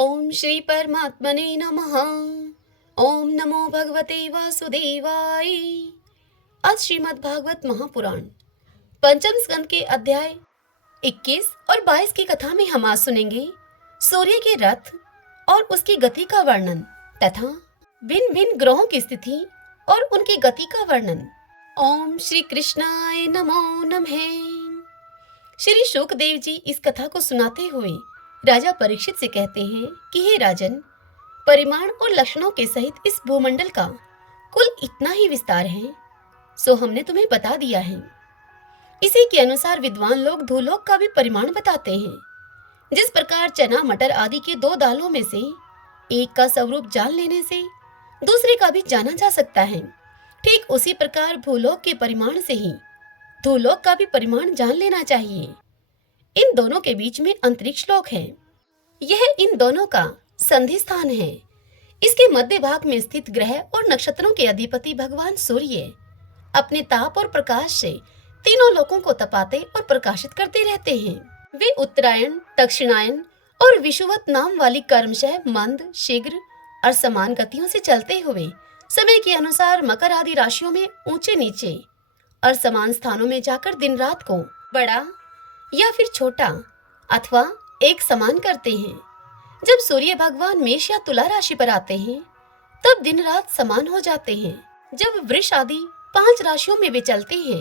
ओम श्री परमात्मने नमः। ओम नमो भगवते वासुदेवाय। आज श्रीमद् भागवत महापुराण पंचम स्कंद के अध्याय 21 और 22 की कथा में हम आज सुनेंगे सूर्य के रथ और उसकी गति का वर्णन तथा भिन्न भिन्न ग्रहों की स्थिति और उनकी गति का वर्णन। ओम श्री कृष्णाय नमो नमः। श्री शुकदेव जी इस कथा को सुनाते हुए राजा परीक्षित से कहते हैं कि हे राजन, परिमाण और लक्षणों के सहित इस भूमंडल का कुल इतना ही विस्तार है, सो हमने तुम्हें बता दिया है। इसी के अनुसार विद्वान लोग भूलोक का भी परिमाण बताते हैं। जिस प्रकार चना मटर आदि के दो दालों में से एक का स्वरूप जान लेने से दूसरे का भी जाना जा सकता है, ठीक उसी प्रकार भूलोक के परिमाण से ही धूलोक का भी परिमाण जान लेना चाहिए। इन दोनों के बीच में अंतरिक्ष लोक है। यह इन दोनों का संधि स्थान है। इसके मध्य भाग में स्थित ग्रह और नक्षत्रों के अधिपति भगवान सूर्य अपने ताप और प्रकाश से तीनों लोकों को तपाते और प्रकाशित करते रहते हैं। वे उत्तरायण, दक्षिणायन और विषुवत नाम वाली क्रमशः मंद, शीघ्र और समान गतियों से चलते हुए समय के अनुसार मकर आदि राशियों में ऊंचे नीचे और समान स्थानों में जाकर दिन रात को बड़ा या फिर छोटा अथवा एक समान करते हैं। जब सूर्य भगवान मेष या तुला राशि पर आते हैं तब दिन रात समान हो जाते हैं। जब वृष आदि 5 राशियों में वे चलते हैं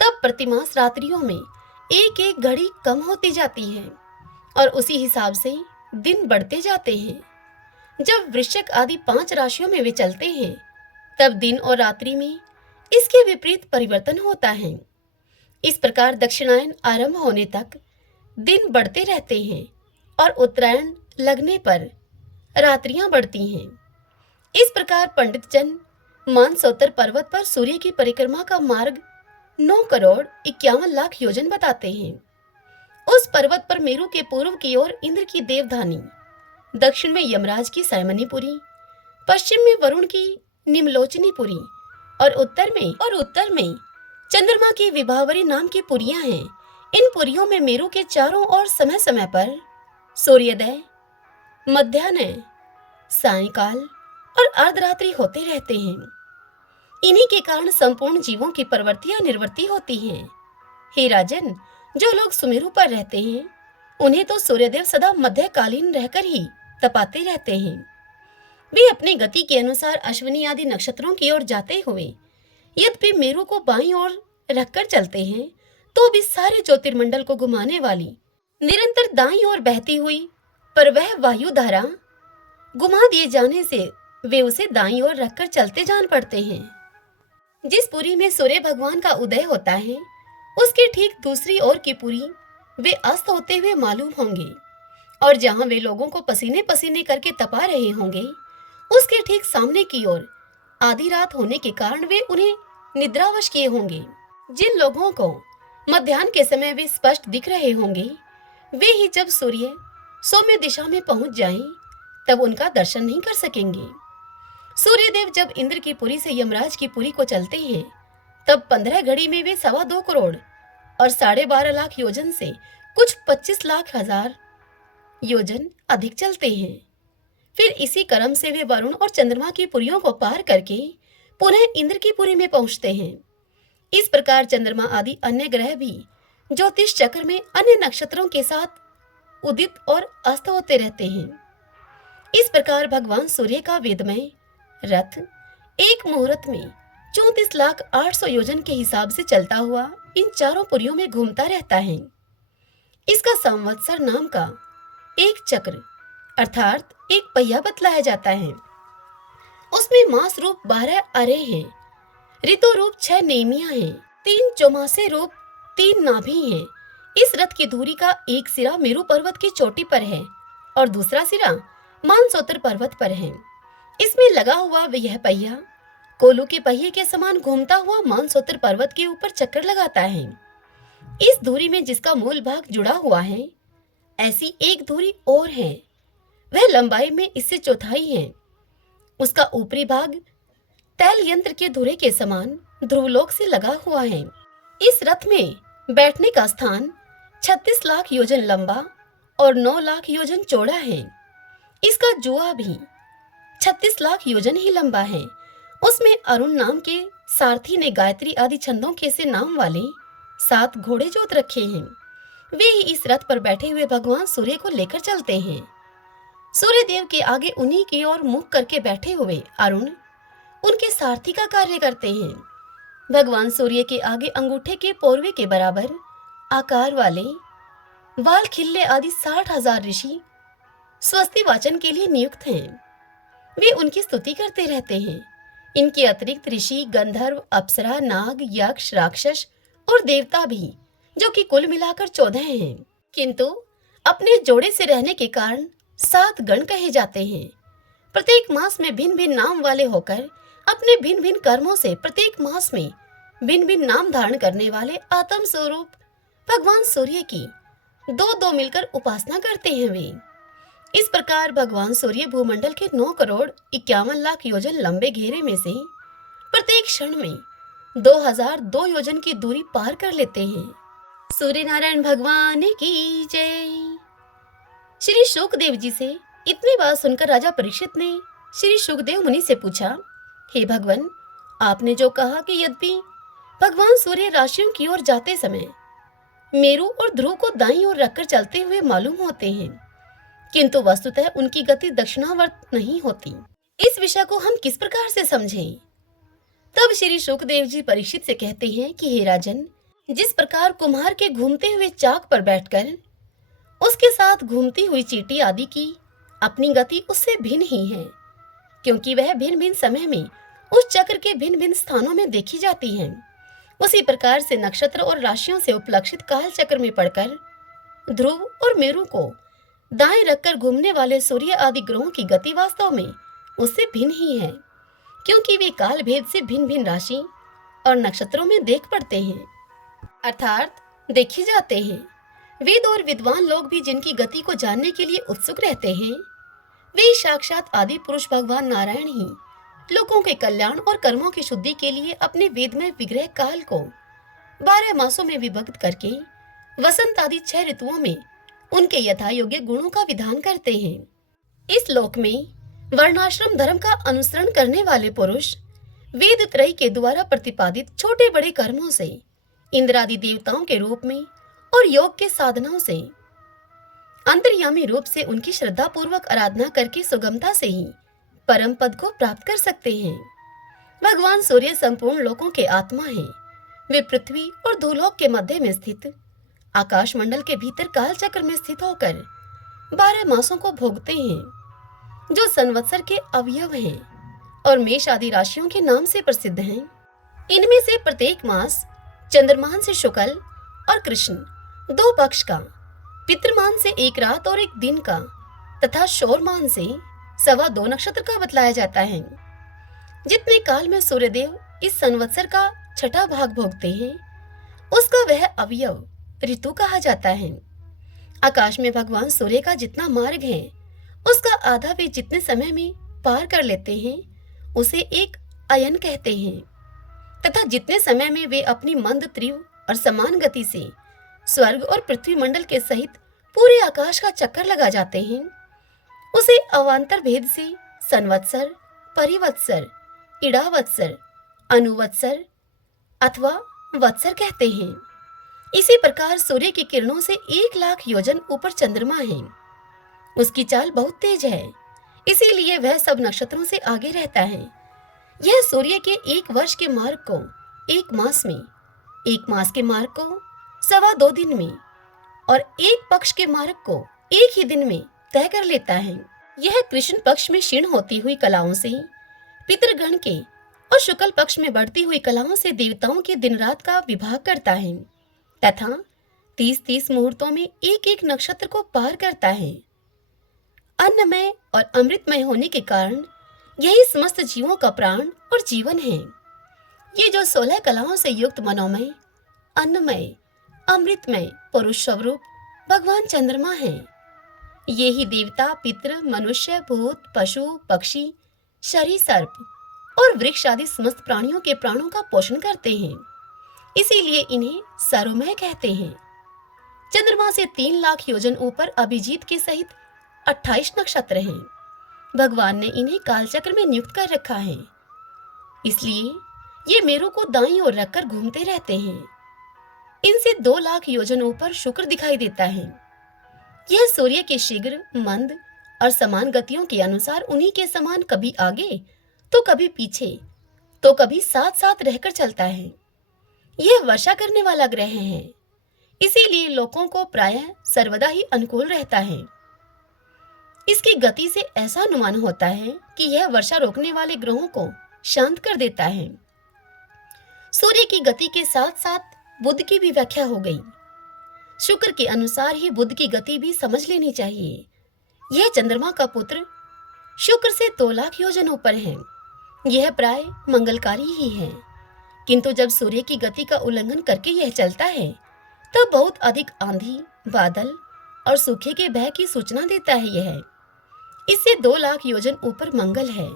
तब प्रतिमास रात्रियों में एक एक घड़ी कम होती जाती है और उसी हिसाब से दिन बढ़ते जाते हैं। जब वृश्चिक आदि 5 राशियों में वे चलते हैं तब दिन और रात्रि में इसके विपरीत परिवर्तन होता है। इस प्रकार दक्षिणायन आरंभ होने तक दिन बढ़ते रहते हैं और उत्तरायण लगने पर रात्रियां बढ़ती हैं। इस प्रकार पंडित जन मानसोत्तर पर्वत पर सूर्य की परिक्रमा का मार्ग 9,51,00,000 योजन बताते हैं। उस पर्वत पर मेरु के पूर्व की ओर इंद्र की देवधानी, दक्षिण में यमराज की सैमनीपुरी, पश्चिम में वरुण की निम्लोचनीपुरी और उत्तर में चंद्रमा की विभावरी नाम की पुरियां हैं। इन पुरियों में मेरु के चारों ओर समय समय पर सूर्योदय, मध्याह्न, सायंकाल और अर्धरात्रि होते रहते हैं। इन्हीं के कारण संपूर्ण जीवों की प्रवृत्ति या निर्वृत्ति होती है। हे राजन, जो लोग सुमेरु पर रहते हैं उन्हें तो सूर्यदेव सदा मध्यकालीन रहकर ही तपाते रहते हैं। वे अपनी गति के अनुसार अश्विनी आदि नक्षत्रों की ओर जाते हुए यद्यपि मेरु को बाईं ओर रखकर चलते हैं तो भी सारे ज्योतिर्मंडल को घुमाने वाली निरंतर दाईं ओर बहती हुई पर वह वायु धारा घुमा दिए जाने से वे उसे दाईं ओर रखकर चलते जान पड़ते हैं। जिस पुरी में सूर्य भगवान का उदय होता है उसके ठीक दूसरी ओर की पुरी वे अस्त होते हुए मालूम होंगे और जहां वे लोगों को पसीने पसीने करके तपा रहे होंगे उसके ठीक सामने की ओर आधी रात होने के कारण वे उन्हें निद्रावश किए होंगे। जिन लोगों को मध्याह्न के समय वे स्पष्ट दिख रहे होंगे वे ही जब सूर्य सौम्य दिशा में पहुंच जाएं तब उनका दर्शन नहीं कर सकेंगे। सूर्यदेव जब इंद्र की पुरी से यमराज की पुरी को चलते हैं तब 15 घड़ी में वे 2.25 करोड़ और 12.5 लाख योजन से कुछ 25,00,000 योजन अधिक चलते हैं। फिर इसी क्रम से वे वरुण और चंद्रमा की पुरियों को पार करके पुनः इंद्र की पुरी में पहुंचते हैं। इस प्रकार चंद्रमा आदि अन्य ग्रह भी ज्योतिष चक्र में अन्य नक्षत्रों के साथ उदित और अस्त होते रहते हैं। इस प्रकार भगवान सूर्य का वेदमय रथ एक मुहूर्त में 34,08,000 योजन के हिसाब से चलता हुआ इन चारों पुरियों में घूमता रहता है। इसका संवत्सर नाम का एक चक्र अर्थात एक पहिया बतलाया जाता है। उसमें मास रूप 12 अरे हैं, ऋतु रूप 6 नेमियां हैं, 3 चौमासे रूप 3 नाभि हैं। इस रथ की धुरी का एक सिरा मेरु पर्वत की चोटी पर है और दूसरा सिरा मानसोत्तर पर्वत पर है। इसमें लगा हुआ यह पहिया कोलू के पहिए के समान घूमता हुआ मानसोत्तर पर्वत के ऊपर चक्कर लगाता है। इस धुरी में जिसका मूल भाग जुड़ा हुआ है ऐसी एक धुरी और है, वह लंबाई में इससे चौथाई है। उसका ऊपरी भाग तैल यंत्र के धुरे के समान ध्रुवलोक से लगा हुआ है। इस रथ में बैठने का स्थान 36 लाख योजन लंबा और 9 लाख योजन चौड़ा है। इसका जुआ भी 36 लाख योजन ही लंबा है। उसमें अरुण नाम के सारथी ने गायत्री आदि छंदों के से नाम वाले 7 घोड़े जोत रखे हैं। वे ही इस रथ पर बैठे हुए भगवान सूर्य को लेकर चलते हैं। सूर्य देव के आगे उन्हीं की ओर मुख करके बैठे हुए अरुण उनके सारथी का कार्य करते हैं। भगवान सूर्य के आगे अंगूठे के पोरवे के बराबर आकार वाले वाल खिल्ले आदि 60,000 ऋषि स्वस्ति वाचन के लिए नियुक्त हैं। वे उनकी स्तुति करते रहते हैं। इनके अतिरिक्त ऋषि, गंधर्व, अप्सरा, नाग, यक्ष, राक्षस और देवता भी, जो कि कुल मिलाकर 14 हैं, किंतु अपने जोड़े से रहने के कारण 7 गण कहे जाते हैं। प्रत्येक मास में भिन्न भिन्न नाम वाले होकर अपने भिन्न भिन्न कर्मों से प्रत्येक मास में भिन्न भिन्न नाम धारण करने वाले आत्म स्वरूप भगवान सूर्य की 2-2 मिलकर उपासना करते हैं। वे इस प्रकार भगवान सूर्य भूमंडल के 9 करोड़ 51 लाख योजन लंबे घेरे में से प्रत्येक क्षण में 2002 योजन की दूरी पार कर लेते हैं। सूर्य नारायण भगवान की जय। श्री शुकदेव जी से इतनी बात सुनकर राजा परीक्षित ने श्री शुकदेव मुनि से पूछा, हे भगवान, आपने जो कहा कि यद्यपि भगवान सूर्य राशियों की ओर जाते समय मेरु और ध्रुव को दाईं ओर रखकर चलते हुए मालूम होते हैं, किंतु वस्तुतः उनकी गति दक्षिणावर्त नहीं होती। इस विषय को हम किस प्रकार से समझें? तब श्री शुकदेव जी परीक्षित से कहते हैं कि हे राजन, जिस प्रकार कुम्हार के घूमते हुए चाक पर बैठकर उसके साथ घूमती हुई चींटी आदि की अपनी गति उससे भिन्न ही है, क्योंकि वह भिन्न भिन्न समय में उस चक्र के भिन्न भिन्न स्थानों में देखी जाती है, उसी प्रकार से नक्षत्र और राशियों से उपलक्षित काल चक्र में पड़कर ध्रुव और मेरु को दाएं रखकर घूमने वाले सूर्य आदि ग्रहों की गति वास्तव में उससे भिन्न ही है, क्योंकि वे काल भेद से भिन्न भिन्न राशि और नक्षत्रों में देख पड़ते हैं, अर्थात देखी जाते हैं। वेद और विद्वान लोग भी जिनकी गति को जानने के लिए उत्सुक रहते हैं, वे साक्षात आदि पुरुष भगवान नारायण ही लोगों के कल्याण और कर्मों की शुद्धि के लिए अपने वेदमय विग्रह काल को 12 मासों में विभक्त करके वसंत आदि 6 ऋतुओं में उनके यथा योग्य गुणों का विधान करते हैं। इस लोक में वर्णाश्रम धर्म का अनुसरण करने वाले पुरुष वेद त्रयी के द्वारा प्रतिपादित छोटे बड़े कर्मों से इंद्रादि देवताओं के रूप में और योग के साधनाओं से अंतर्यामी रूप से उनकी श्रद्धा पूर्वक आराधना करके सुगमता से ही परम पद को प्राप्त कर सकते हैं। भगवान सूर्य संपूर्ण लोकों के आत्मा हैं। वे पृथ्वी और भूलोक के मध्य में स्थित आकाश मंडल के भीतर काल चक्र में स्थित होकर 12 मासों को भोगते हैं, जो संवत्सर के अवयव हैं और मेष आदि राशियों के नाम से प्रसिद्ध हैं। इनमें से प्रत्येक मास चंद्रमान से शुक्ल और कृष्ण 2 पक्ष का, पितृमान से 1 रात और 1 दिन का तथा शौरमान से 2.25 नक्षत्र का बतलाया जाता है। जितने काल में सूर्यदेव इस संवत्सर का 6ठा भाग भोगते हैं, उसका वह अवयव ऋतु कहा जाता है। आकाश में भगवान सूर्य का जितना मार्ग है, उसका आधा वे जितने समय में पार कर लेते हैं, उसे एक अयन कहते हैं, तथा जितने समय में वे अपनी मंद तीव्र और समान गति से स्वर्ग और पृथ्वी मंडल के सहित पूरे आकाश का चक्कर लगा जाते हैं, उसे अवांतर भेद से संवत्सर, परिवत्सर, इड़ावत्सर, अनुवत्सर अथवा वत्सर कहते हैं। इसी प्रकार सूर्य की किरणों से 1 लाख योजन ऊपर चंद्रमा है। उसकी चाल बहुत तेज है, इसीलिए वह सब नक्षत्रों से आगे रहता है। यह सूर्य के 1 वर्ष के मार्ग को 1 मास में, 1 मास के मार्ग को 2.25 दिन में और 1 पक्ष के मार्ग को 1 ही दिन में तय कर लेता है। यह कृष्ण पक्ष में क्षीण होती हुई कलाओं से पितृगण के और शुक्ल पक्ष में बढ़ती हुई कलाओं से देवताओं के दिन रात का विभाग करता है तथा 30-30 मुहूर्तों में 1-1 नक्षत्र को पार करता है। अन्नमय और अमृतमय होने के कारण यही समस्त जीवों का प्राण और जीवन है। ये जो 16 कलाओं से युक्त मनोमय, अन्नमय, अमृतमय पुरुष स्वरूप भगवान चंद्रमा है। ये ही देवता, पितृ, मनुष्य, भूत, पशु, पक्षी, शरीर, सर्प और वृक्ष आदि समस्त प्राणियों के प्राणों का पोषण करते हैं। इसीलिए इन्हें सर्वमय कहते हैं। चंद्रमा से 3 लाख योजन ऊपर अभिजीत के सहित 28 नक्षत्र हैं। भगवान ने इन्हें कालचक्र में नियुक्त कर रखा है, इसलिए ये मेरू को दाईं ओर रखकर घूमते रहते हैं। इनसे 2 लाख योजनों पर शुक्र दिखाई देता है। यह सूर्य के शीघ्र, मंद और समान गतियों के अनुसार उन्हीं के समान कभी आगे तो कभी पीछे तो कभी साथ साथ रहकर चलता है। यह वर्षा करने वाला ग्रह है, इसीलिए लोगों को प्रायः सर्वदा ही अनुकूल रहता है। इसकी गति से ऐसा अनुमान होता है कि यह वर्षा रोकने वाले ग्रहों को शांत कर देता है। सूर्य की गति के साथ साथ बुध की भी व्याख्या हो गई। शुक्र के अनुसार ही बुध की गति भी समझ लेनी चाहिए। यह चंद्रमा का पुत्र शुक्र से 2 लाख योजनों पर है। यह प्राय मंगलकारी ही है, किंतु जब सूर्य की गति का उल्लंघन करके यह चलता है तब बहुत अधिक आंधी, बादल और सूखे के भय की सूचना देता है। यह इससे 2 लाख योजन ऊपर मंगल है।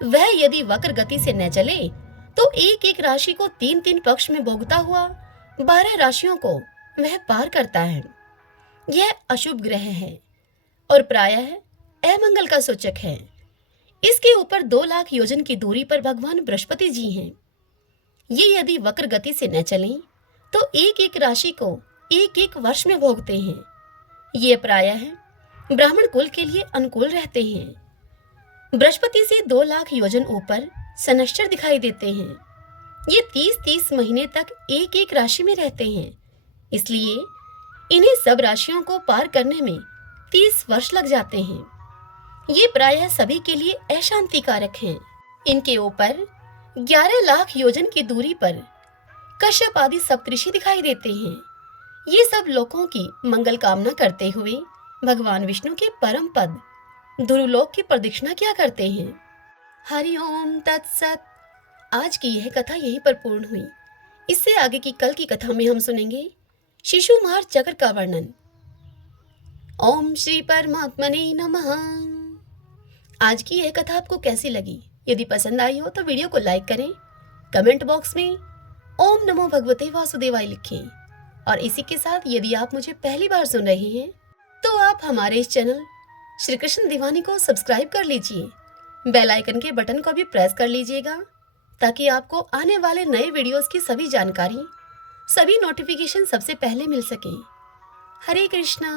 वह यदि वक्र गति से न चले तो एक एक राशि को 3-3 पक्ष में भोगता हुआ 12 राशियों को वह पार करता है। यह अशुभ ग्रह है और प्रायः अमंगल का सूचक है। इसके ऊपर 2 लाख योजन की दूरी पर भगवान बृहस्पति जी हैं। ये यदि वक्र गति से न चलें तो एक एक राशि को एक एक वर्ष में भोगते हैं। ये प्रायः ब्राह्मण कुल के लिए अनुकूल रहते हैं। बृहस्पति से 2 लाख योजन ऊपर शनैश्चर दिखाई देते हैं। ये 30-30 महीने तक एक एक राशि में रहते हैं, इसलिए इन्हें सब राशियों को पार करने में 30 वर्ष लग जाते हैं। ये प्रायः सभी के लिए अशांति कारक हैं। इनके ऊपर 11 लाख योजन की दूरी पर कश्यप आदि सप्तऋषि दिखाई देते हैं। ये सब लोगों की मंगल कामना करते हुए भगवान विष्णु के परम पद ध्रुवलोक की प्रदक्षिणा किया करते हैं। हरि ओम तत्सत। आज की यह कथा यहीं पर पूर्ण हुई। इससे आगे की कल की कथा में हम सुनेंगे शिशुमार चक्र का वर्णन। ओम श्री परमात्मने नमः। आज की यह कथा आपको कैसी लगी? यदि पसंद आई हो तो वीडियो को लाइक करें, कमेंट बॉक्स में ओम नमो भगवते वासुदेवाय लिखें। और इसी के साथ यदि आप मुझे पहली बार सुन रहे हैं तो आप हमारे इस चैनल श्री कृष्ण दीवानी को सब्सक्राइब कर लीजिए। बेल आइकन के बटन को भी प्रेस कर लीजिएगा ताकि आपको आने वाले नए वीडियोस की सभी जानकारी, सभी नोटिफिकेशन सबसे पहले मिल सके। हरे कृष्णा।